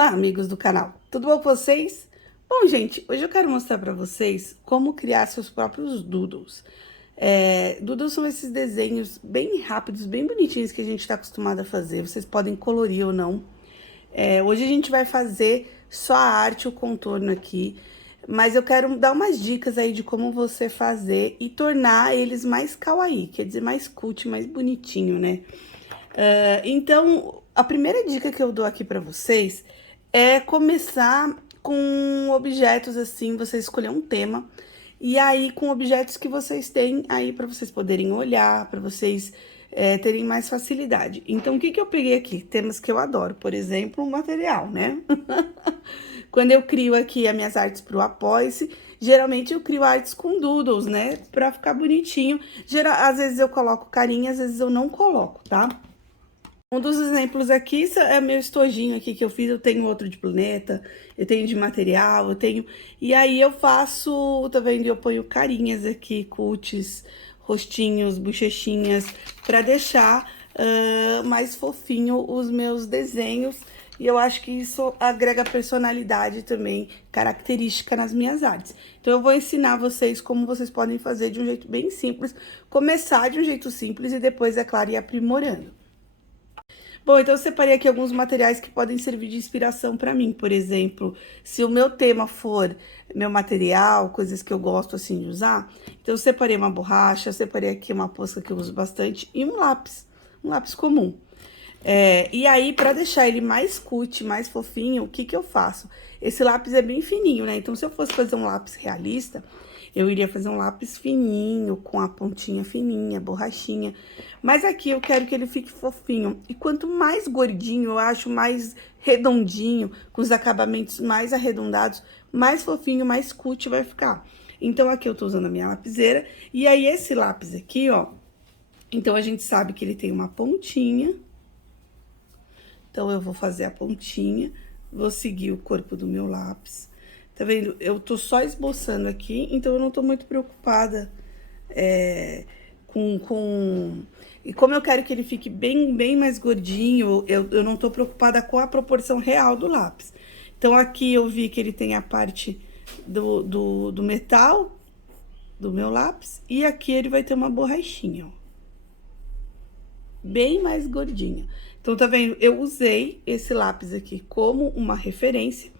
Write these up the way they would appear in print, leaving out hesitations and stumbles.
Olá, amigos do canal, tudo bom com vocês? Bom, gente, hoje eu quero mostrar para vocês como criar seus próprios doodles. Doodles são esses desenhos bem rápidos, bem bonitinhos que a gente está acostumado a fazer. Vocês podem colorir ou não. Hoje a gente vai fazer só a arte, o contorno aqui, mas eu quero dar umas dicas aí de como você fazer e tornar eles mais kawaii, quer dizer, mais cute, mais bonitinho, né? Então, a primeira dica que eu dou aqui para vocês é começar com objetos assim, você escolher um tema, e aí com objetos que vocês têm aí para vocês poderem olhar, para vocês terem mais facilidade. Então, o que que eu peguei aqui? Temas que eu adoro, por exemplo, o material, né? Quando eu crio aqui as minhas artes pro Apoia-se, geralmente eu crio artes com doodles, né? Pra ficar bonitinho. Às vezes eu coloco carinha, às vezes eu não coloco, tá? Um dos exemplos aqui é meu estojinho aqui que eu fiz. Eu tenho outro de planeta, eu tenho de material, eu tenho... E aí eu faço, tá vendo? Eu ponho carinhas aqui, cuties, rostinhos, bochechinhas, pra deixar mais fofinho os meus desenhos. E eu acho que isso agrega personalidade também, característica nas minhas artes. Então, eu vou ensinar vocês como vocês podem fazer de um jeito bem simples. Começar de um jeito simples e depois, é claro, ir aprimorando. Bom, então eu separei aqui alguns materiais que podem servir de inspiração para mim. Por exemplo, se o meu tema for meu material, coisas que eu gosto assim de usar, então eu separei uma borracha, eu separei aqui uma posca que eu uso bastante e um lápis comum. E aí, para deixar ele mais cut, mais fofinho, o que que eu faço? Esse lápis é bem fininho, né? Então, se eu fosse fazer um lápis realista, eu iria fazer um lápis fininho, com a pontinha fininha, borrachinha. Mas aqui eu quero que ele fique fofinho. E quanto mais gordinho, eu acho mais redondinho, com os acabamentos mais arredondados, mais fofinho, mais cut vai ficar. Então, aqui eu tô usando a minha lapiseira. E aí, esse lápis aqui, ó, então a gente sabe que ele tem uma pontinha. Então, eu vou fazer a pontinha, vou seguir o corpo do meu lápis. Tá vendo? Eu tô só esboçando aqui, então eu não tô muito preocupada E como eu quero que ele fique bem mais gordinho, eu não tô preocupada com a proporção real do lápis. Então, aqui eu vi que ele tem a parte do metal do meu lápis, e aqui ele vai ter uma borrachinha, ó. Bem mais gordinha. Então, tá vendo? Eu usei esse lápis aqui como uma referência,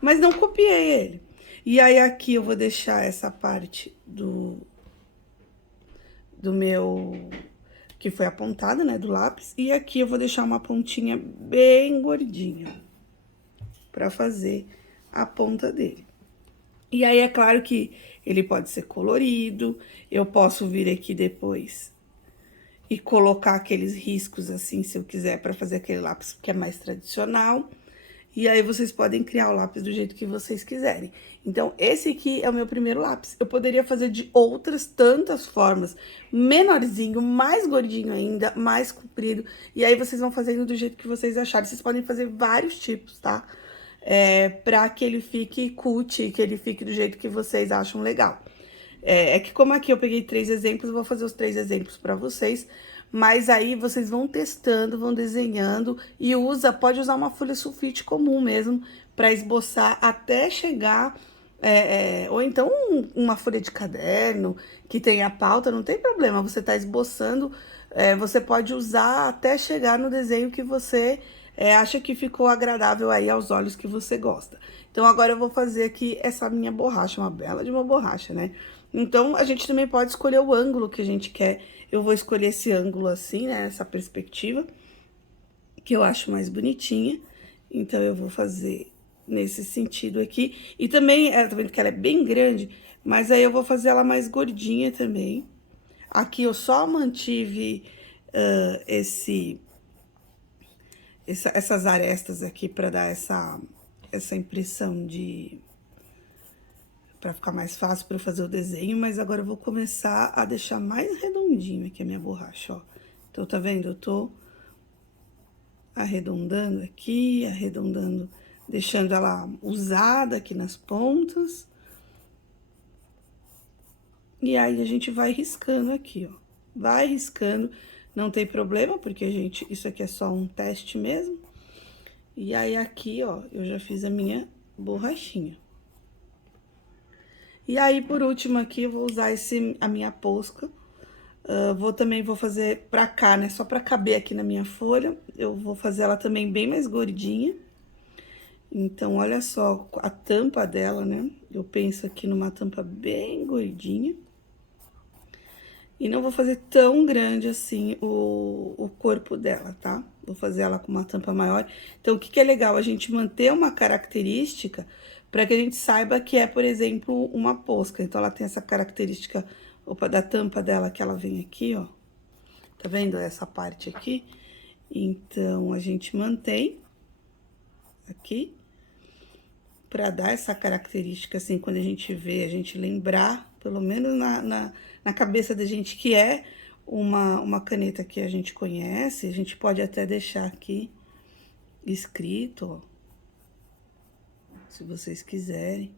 mas não copiei ele. E aí, aqui eu vou deixar essa parte do meu... que foi apontada, né, do lápis. E aqui eu vou deixar uma pontinha bem gordinha, pra fazer a ponta dele. E aí, é claro que ele pode ser colorido, eu posso vir aqui depois e colocar aqueles riscos assim, se eu quiser, para fazer aquele lápis que é mais tradicional. E aí, vocês podem criar o lápis do jeito que vocês quiserem. Então, esse aqui é o meu primeiro lápis. Eu poderia fazer de outras tantas formas. Menorzinho, mais gordinho ainda, mais comprido. E aí, vocês vão fazendo do jeito que vocês acharem. Vocês podem fazer vários tipos, tá? Pra que ele fique cut, que ele fique do jeito que vocês acham legal. Que como aqui eu peguei 3 exemplos, eu vou fazer os 3 exemplos para vocês, mas aí vocês vão testando, vão desenhando e pode usar uma folha sulfite comum mesmo para esboçar até chegar, ou então uma folha de caderno que tem a pauta, não tem problema, você tá esboçando, você pode usar até chegar no desenho que você acha que ficou agradável aí aos olhos que você gosta. Então, agora eu vou fazer aqui essa minha borracha, uma bela de uma borracha, né? Então, a gente também pode escolher o ângulo que a gente quer. Eu vou escolher esse ângulo assim, né? Essa perspectiva, que eu acho mais bonitinha. Então, eu vou fazer nesse sentido aqui. E também, tá vendo que ela é bem grande, mas aí eu vou fazer ela mais gordinha também. Aqui eu só mantive essas arestas aqui para dar essa impressão de... para ficar mais fácil para eu fazer o desenho, mas agora eu vou começar a deixar mais redondinho aqui a minha borracha, ó. Então, tá vendo? Eu tô arredondando aqui, deixando ela usada aqui nas pontas. E aí, a gente vai riscando aqui, ó. Vai riscando, não tem problema, porque, isso aqui é só um teste mesmo. E aí, aqui, ó, eu já fiz a minha borrachinha. E aí, por último, aqui, eu vou usar a minha posca. Também vou fazer pra cá, né? Só pra caber aqui na minha folha. Eu vou fazer ela também bem mais gordinha. Então, olha só a tampa dela, né? Eu penso aqui numa tampa bem gordinha. E não vou fazer tão grande assim o corpo dela, tá? Vou fazer ela com uma tampa maior. Então, o que é legal? A gente manter uma característica para que a gente saiba que é, por exemplo, uma posca. Então, ela tem essa característica, opa, da tampa dela, que ela vem aqui, ó. Tá vendo essa parte aqui? Então, a gente mantém aqui para dar essa característica, assim, quando a gente vê, a gente lembrar, pelo menos na cabeça da gente, que é uma caneta que a gente conhece. A gente pode até deixar aqui escrito, ó, se vocês quiserem.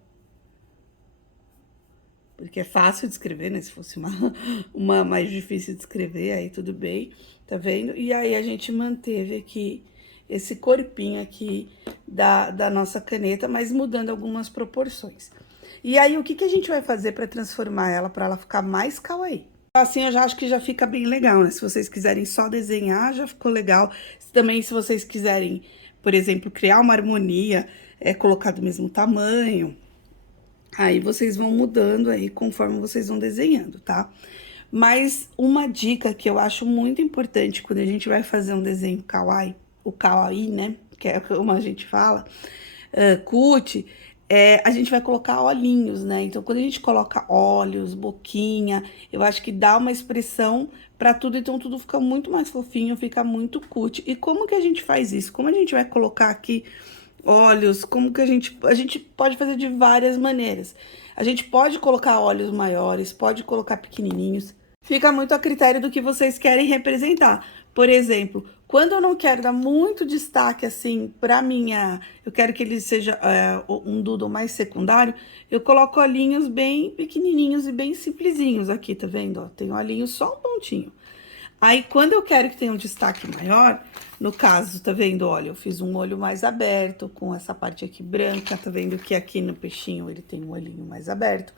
Porque é fácil de escrever, né? Se fosse uma mais difícil de escrever, aí tudo bem, tá vendo? E aí, a gente manteve aqui esse corpinho aqui da nossa caneta, mas mudando algumas proporções. E aí, o que a gente vai fazer para transformar ela, para ela ficar mais kawaii? Assim, eu já acho que já fica bem legal, né? Se vocês quiserem só desenhar, já ficou legal. Também, se vocês quiserem, por exemplo, criar uma harmonia, colocar do mesmo tamanho, aí vocês vão mudando aí conforme vocês vão desenhando, tá? Mas uma dica que eu acho muito importante quando a gente vai fazer um desenho kawaii, o kawaii, né? Que é como a gente fala, cut, a gente vai colocar olhinhos, né? Então, quando a gente coloca olhos, boquinha, eu acho que dá uma expressão para tudo, então tudo fica muito mais fofinho, fica muito cut. E como que a gente faz isso? Como a gente vai colocar aqui olhos, como que a gente pode fazer de várias maneiras. A gente pode colocar olhos maiores, pode colocar pequenininhos. Fica muito a critério do que vocês querem representar. Por exemplo, quando eu não quero dar muito destaque, assim, eu quero que ele seja um doodle mais secundário, eu coloco olhinhos bem pequenininhos e bem simplesinhos aqui, tá vendo? Ó, tem olhinho só um pontinho. Aí, quando eu quero que tenha um destaque maior, no caso, tá vendo? Olha, eu fiz um olho mais aberto, com essa parte aqui branca, tá vendo que aqui no peixinho ele tem um olhinho mais aberto.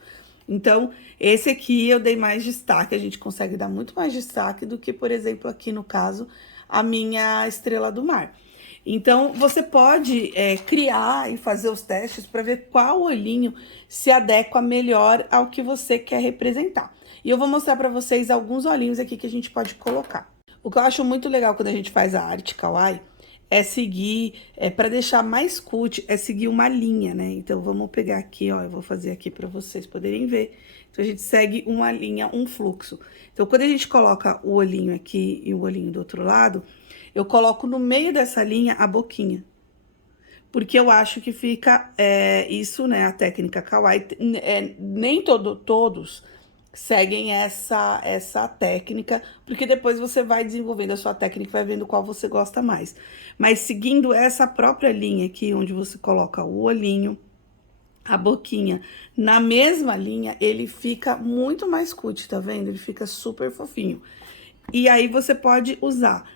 Então, esse aqui eu dei mais destaque, a gente consegue dar muito mais destaque do que, por exemplo, aqui no caso, a minha estrela do mar. Então, você pode criar e fazer os testes para ver qual olhinho se adequa melhor ao que você quer representar. E eu vou mostrar para vocês alguns olhinhos aqui que a gente pode colocar. O que eu acho muito legal quando a gente faz a arte kawaii é seguir, para deixar mais cut, é seguir uma linha, né? Então, vamos pegar aqui, ó, eu vou fazer aqui para vocês poderem ver. Então, a gente segue uma linha, um fluxo. Então, quando a gente coloca o olhinho aqui e o olhinho do outro lado, eu coloco no meio dessa linha a boquinha. Porque eu acho que fica isso, né? A técnica kawaii, nem todos seguem essa técnica, porque depois você vai desenvolvendo a sua técnica, vai vendo qual você gosta mais. Mas seguindo essa própria linha aqui, onde você coloca o olhinho, a boquinha, na mesma linha, ele fica muito mais cut, tá vendo? Ele fica super fofinho. E aí, você pode usar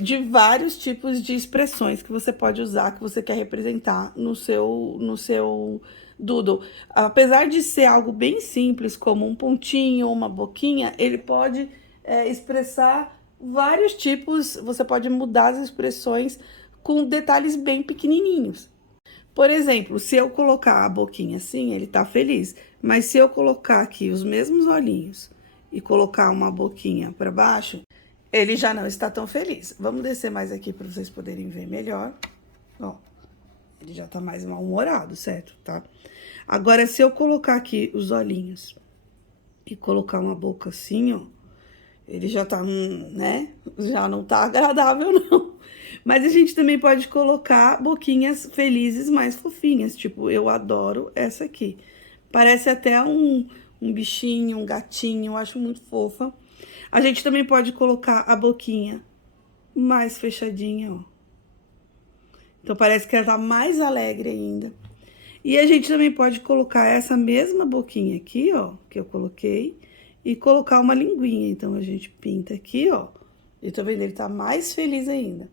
de vários tipos de expressões que você pode usar, que você quer representar no seu doodle. Apesar de ser algo bem simples, como um pontinho, uma boquinha, ele pode expressar vários tipos, você pode mudar as expressões com detalhes bem pequenininhos. Por exemplo, se eu colocar a boquinha assim, ele tá feliz. Mas se eu colocar aqui os mesmos olhinhos e colocar uma boquinha para baixo, ele já não está tão feliz. Vamos descer mais aqui para vocês poderem ver melhor. Ó, ele já tá mais mal-humorado, certo? Tá? Agora, se eu colocar aqui os olhinhos e colocar uma boca assim, ó, ele já tá, né? Já não tá agradável, não. Mas a gente também pode colocar boquinhas felizes mais fofinhas. Tipo, eu adoro essa aqui. Parece até um bichinho, um gatinho, eu acho muito fofa. A gente também pode colocar a boquinha mais fechadinha, ó. Então, parece que ela tá mais alegre ainda. E a gente também pode colocar essa mesma boquinha aqui, ó, que eu coloquei, e colocar uma linguinha. Então, a gente pinta aqui, ó. E tô vendo, ele tá mais feliz ainda.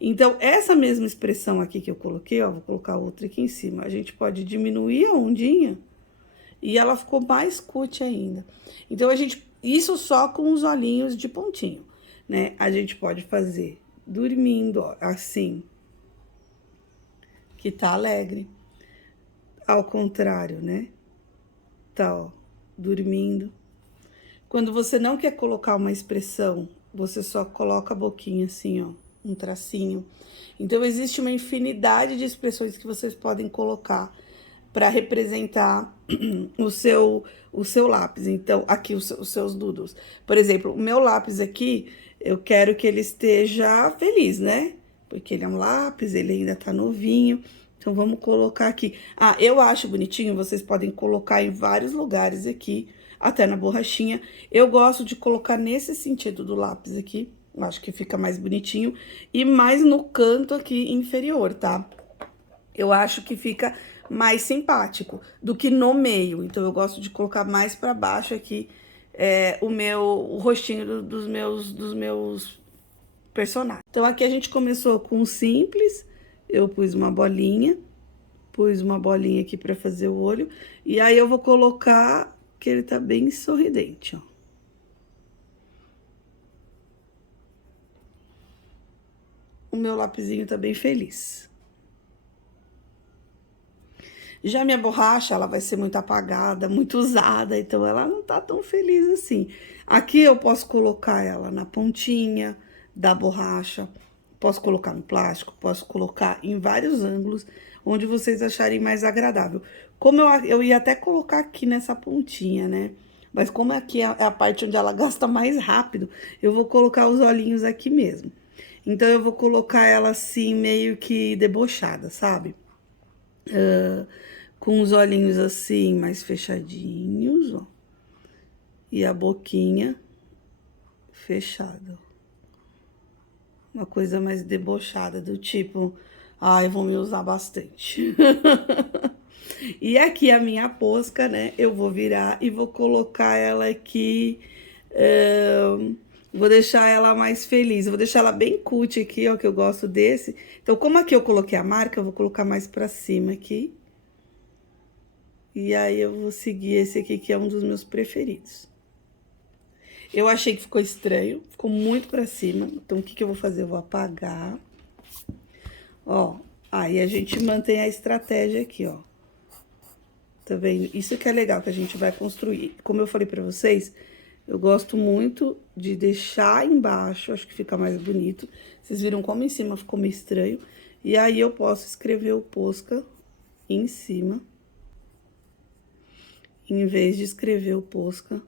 Então, essa mesma expressão aqui que eu coloquei, ó, vou colocar outra aqui em cima. A gente pode diminuir a ondinha e ela ficou mais cut ainda. Então, isso só com os olhinhos de pontinho, né? A gente pode fazer dormindo, ó, assim, que tá alegre. Ao contrário, né? Tá, ó, dormindo. Quando você não quer colocar uma expressão, você só coloca a boquinha assim, ó, um tracinho. Então, existe uma infinidade de expressões que vocês podem colocar para representar o seu lápis. Então, aqui os seus doodles. Por exemplo, o meu lápis aqui, eu quero que ele esteja feliz, né? Porque ele é um lápis, ele ainda tá novinho. Então, vamos colocar aqui. Ah, eu acho bonitinho, vocês podem colocar em vários lugares aqui, até na borrachinha. Eu gosto de colocar nesse sentido do lápis aqui. Eu acho que fica mais bonitinho. E mais no canto aqui inferior, tá? Eu acho que fica mais simpático do que no meio. Então, eu gosto de colocar mais pra baixo aqui o rostinho dos meus personagens. Então, aqui a gente começou com o simples. Eu pus uma bolinha aqui pra fazer o olho. E aí, eu vou colocar que ele tá bem sorridente, ó. O meu lapisinho tá bem feliz. Já minha borracha, ela vai ser muito apagada, muito usada, então ela não tá tão feliz assim. Aqui eu posso colocar ela na pontinha da borracha, posso colocar no plástico, posso colocar em vários ângulos, onde vocês acharem mais agradável. Como eu ia até colocar aqui nessa pontinha, né? Mas como aqui é a parte onde ela gasta mais rápido, eu vou colocar os olhinhos aqui mesmo. Então, eu vou colocar ela assim, meio que debochada, sabe? Com os olhinhos assim, mais fechadinhos, ó. E a boquinha fechada. Uma coisa mais debochada, do tipo, ai, vão me usar bastante. E aqui a minha posca, né? Eu vou virar e vou colocar ela aqui. Vou deixar ela mais feliz. Eu vou deixar ela bem cut aqui, ó, que eu gosto desse. Então, como aqui eu coloquei a marca, eu vou colocar mais pra cima aqui. E aí, eu vou seguir esse aqui, que é um dos meus preferidos. Eu achei que ficou estranho, ficou muito pra cima. Então, o que eu vou fazer? Eu vou apagar. Ó, aí a gente mantém a estratégia aqui, ó. Tá vendo? Isso que é legal, que a gente vai construir. Como eu falei pra vocês, eu gosto muito de deixar embaixo, acho que fica mais bonito. Vocês viram como em cima ficou meio estranho. E aí, eu posso escrever o Posca em cima, em vez de escrever o Posca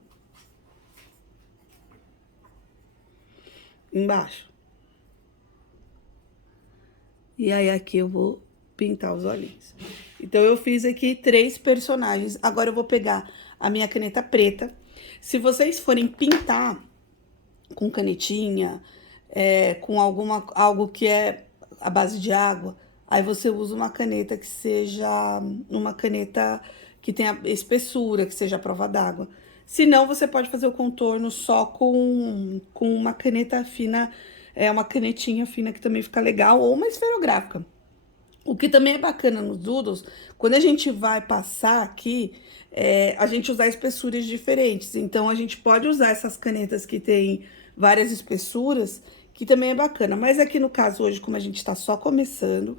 embaixo. E aí, aqui eu vou pintar os olhinhos. Então, eu fiz aqui 3 personagens. Agora, eu vou pegar a minha caneta preta. Se vocês forem pintar com canetinha, com algo que é a base de água, aí você usa uma caneta que seja uma caneta que tenha espessura, que seja a prova d'água. Se não, você pode fazer o contorno só com uma caneta fina, uma canetinha fina que também fica legal, ou uma esferográfica. O que também é bacana nos doodles, quando a gente vai passar aqui, a gente usar espessuras diferentes. Então, a gente pode usar essas canetas que tem várias espessuras, que também é bacana. Mas aqui no caso, hoje, como a gente tá só começando,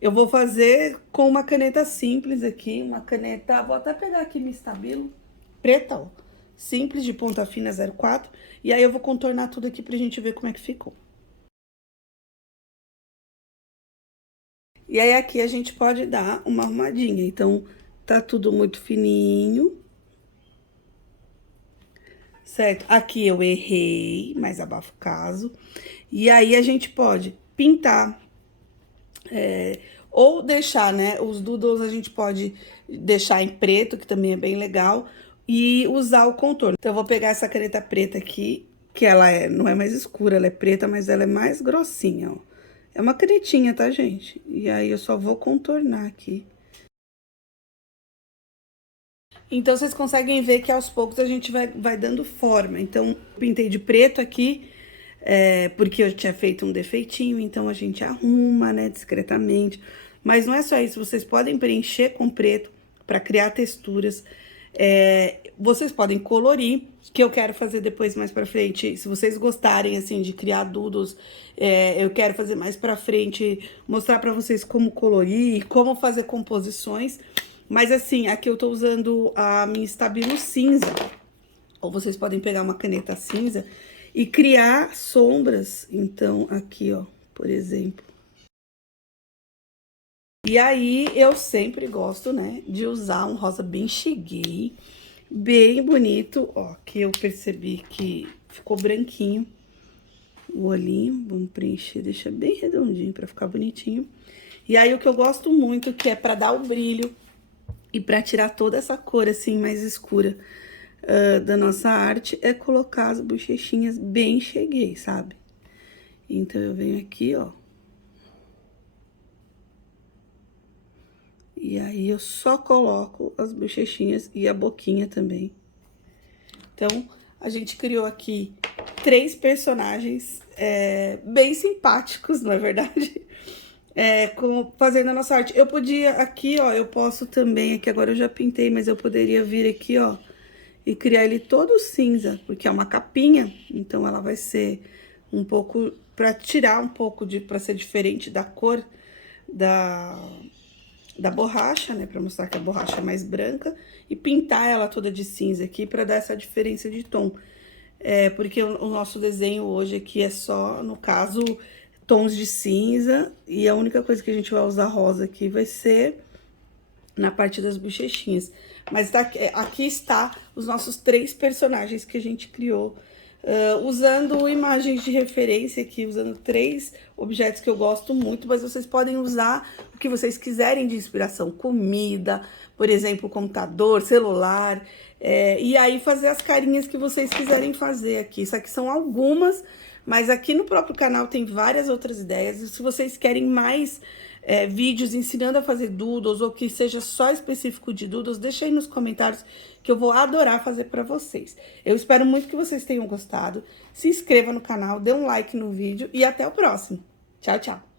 eu vou fazer com uma caneta simples aqui, uma caneta... Vou até pegar aqui minha Stabilo, preta, ó. Simples, de ponta fina 04. E aí, eu vou contornar tudo aqui pra gente ver como é que ficou. E aí, aqui a gente pode dar uma arrumadinha. Então, tá tudo muito fininho. Certo? Aqui eu errei, mas abafa o caso. E aí, a gente pode pintar. Ou deixar, né? Os doodles a gente pode deixar em preto, que também é bem legal. E usar o contorno. Então, eu vou pegar essa caneta preta aqui, que ela não é mais escura, ela é preta, mas ela é mais grossinha, ó. É uma canetinha, tá, gente? E aí, eu só vou contornar aqui. Então, vocês conseguem ver que aos poucos a gente vai dando forma. Então, pintei de preto aqui. porque eu tinha feito um defeitinho, então a gente arruma, né, discretamente. Mas não é só isso, vocês podem preencher com preto para criar texturas. Vocês podem colorir, que eu quero fazer depois mais pra frente. Se vocês gostarem, assim, de criar doodles, eu quero fazer mais pra frente, mostrar pra vocês como colorir, como fazer composições. Mas assim, aqui eu tô usando a minha Stabilo cinza. Ou vocês podem pegar uma caneta cinza e criar sombras. Então, aqui, ó, por exemplo. E aí, eu sempre gosto, né, de usar um rosa bem cheguei, bem bonito, ó, que eu percebi que ficou branquinho o olhinho. Vamos preencher, deixar bem redondinho pra ficar bonitinho. E aí, o que eu gosto muito, que é pra dar o brilho e pra tirar toda essa cor, assim, mais escura da nossa arte, é colocar as bochechinhas bem cheguei, sabe? Então, eu venho aqui, ó. E aí, eu só coloco as bochechinhas e a boquinha também. Então, a gente criou aqui 3 personagens bem simpáticos, não é verdade? Fazendo a nossa arte. Eu podia aqui, ó, eu posso também, aqui agora eu já pintei, mas eu poderia vir aqui, ó, e criar ele todo cinza, porque é uma capinha, então ela vai ser um pouco, pra tirar um pouco pra ser diferente da cor da borracha, né, pra mostrar que a borracha é mais branca, e pintar ela toda de cinza aqui pra dar essa diferença de tom. Porque o nosso desenho hoje aqui é só, no caso, tons de cinza, e a única coisa que a gente vai usar rosa aqui vai ser na parte das bochechinhas. Mas aqui está os nossos 3 personagens que a gente criou, usando imagens de referência aqui, usando 3 objetos que eu gosto muito, mas vocês podem usar o que vocês quiserem de inspiração, comida, por exemplo, computador, celular, e aí fazer as carinhas que vocês quiserem fazer aqui. Isso aqui são algumas, mas aqui no próprio canal tem várias outras ideias. Se vocês querem mais vídeos ensinando a fazer doodles, ou que seja só específico de doodles, deixa aí nos comentários que eu vou adorar fazer pra vocês. Eu espero muito que vocês tenham gostado. Se inscreva no canal, dê um like no vídeo e até o próximo. Tchau, tchau!